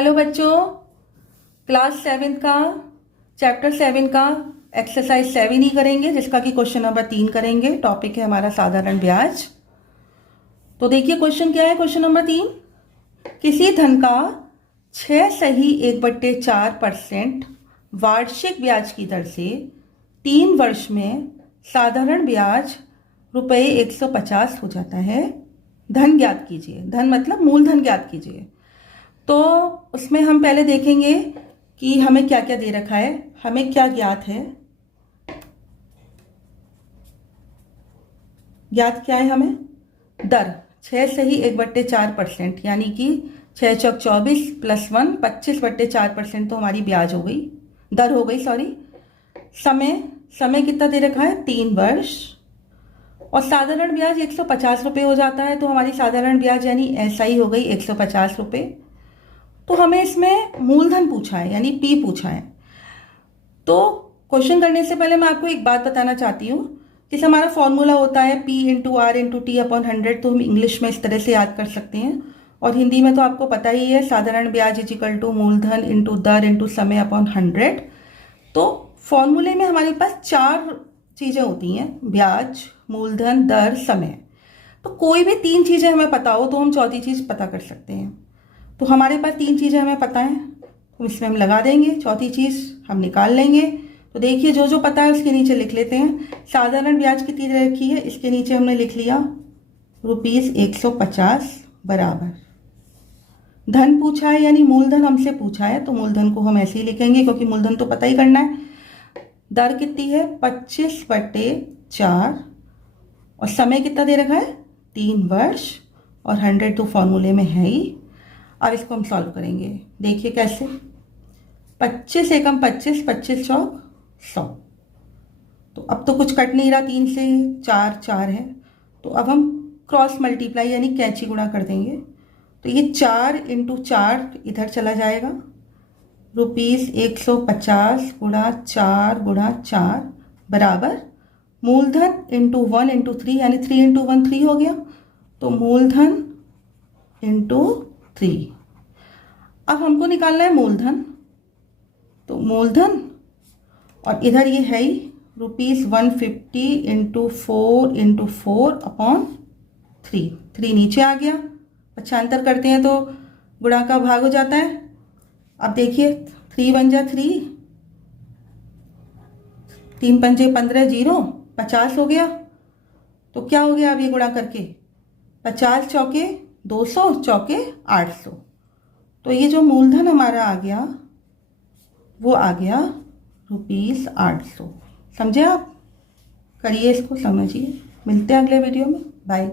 Hello बच्चों, class 7 का chapter 7 का एक्सरसाइज 7 ही करेंगे, जिसका कि क्वेश्चन नंबर 3 करेंगे। टॉपिक है हमारा साधारण ब्याज। तो देखिए क्वेश्चन क्या है। क्वेश्चन नंबर 3, किसी धन का 6.1/4% वार्षिक ब्याज की दर से 3 वर्ष में साधारण ब्याज रुपये 150 हो जाता है। धन ज्ञात कीजिए। धन मतलब मूलधन ज्ञात कीजिए। तो उसमें हम पहले देखेंगे कि हमें क्या क्या दे रखा है, हमें क्या ज्ञात है। ज्ञात क्या है हमें? दर 6.1/4%, यानी कि 6 चौक 24 प्लस 1 25/4% तो हमारी ब्याज हो गई, दर हो गई, सॉरी। समय कितना दे रखा है? 3 वर्ष। और साधारण ब्याज 150 रुपये हो जाता है, तो हमारी साधारण ब्याज यानी SI हो गई 150 रुपये। तो हमें इसमें मूलधन पूछा है, यानी P पूछा है। तो क्वेश्चन करने से पहले मैं आपको एक बात बताना चाहती हूँ। जैसे हमारा फॉर्मूला होता है P/R/T/100, तो हम इंग्लिश में इस तरह से याद कर सकते हैं, और हिंदी में तो आपको पता ही है, साधारण ब्याज = मूलधन इंटू दर इंटू समय अपॉन 100। तो फॉर्मूले में हमारे पास 4 चीज़ें होती हैं, ब्याज, मूलधन, दर, समय। तो कोई भी 3 चीज़ें हमें पता हो तो हम चौथी चीज़ पता कर सकते हैं। तो हमारे पास 3 चीज़ें हमें पता है, तो इसमें हम लगा देंगे, चौथी चीज़ हम निकाल लेंगे। तो देखिए जो जो पता है उसके नीचे लिख लेते हैं। साधारण ब्याज कितनी दे रखी है, इसके नीचे हमने लिख लिया ₹150 बराबर। धन पूछा है यानी मूलधन हमसे पूछा है, तो मूलधन को हम ऐसे ही लिखेंगे क्योंकि मूलधन तो पता ही करना है। दर कितनी है? 25/4। और समय कितना दे रखा है? 3 वर्ष। और 100 तो फॉर्मूले में है ही। अब इसको हम सॉल्व करेंगे। देखिए कैसे। 25 एकम 25, 25 चौक 100। तो अब तो कुछ कट नहीं रहा, 3 से 4 है। तो अब हम क्रॉस मल्टीप्लाई यानी कैंची गुणा कर देंगे। तो ये 4 × 4 इधर चला जाएगा। ₹150 × 4 × 4 बराबर मूलधन इंटू 1 × 3, यानी 3 × 1 3 हो गया। तो मूलधन इंटू 3। अब हमको निकालना है मूलधन। तो मूलधन, और इधर ये है ही ₹150 × 4 × 4 अपॉन 3। 3 नीचे आ गया, पक्षांतर करते हैं तो गुणा का भाग हो जाता है। अब देखिए 3 × 1 = 3, 3 × 5 = 15, 0 50 हो गया। तो क्या हो गया अब ये गुणा करके? 50 चौके 200, चौके 800। तो ये जो मूलधन हमारा आ गया वो आ गया ₹800। समझे आप? करिए इसको, समझिए। मिलते हैं अगले वीडियो में। बाय।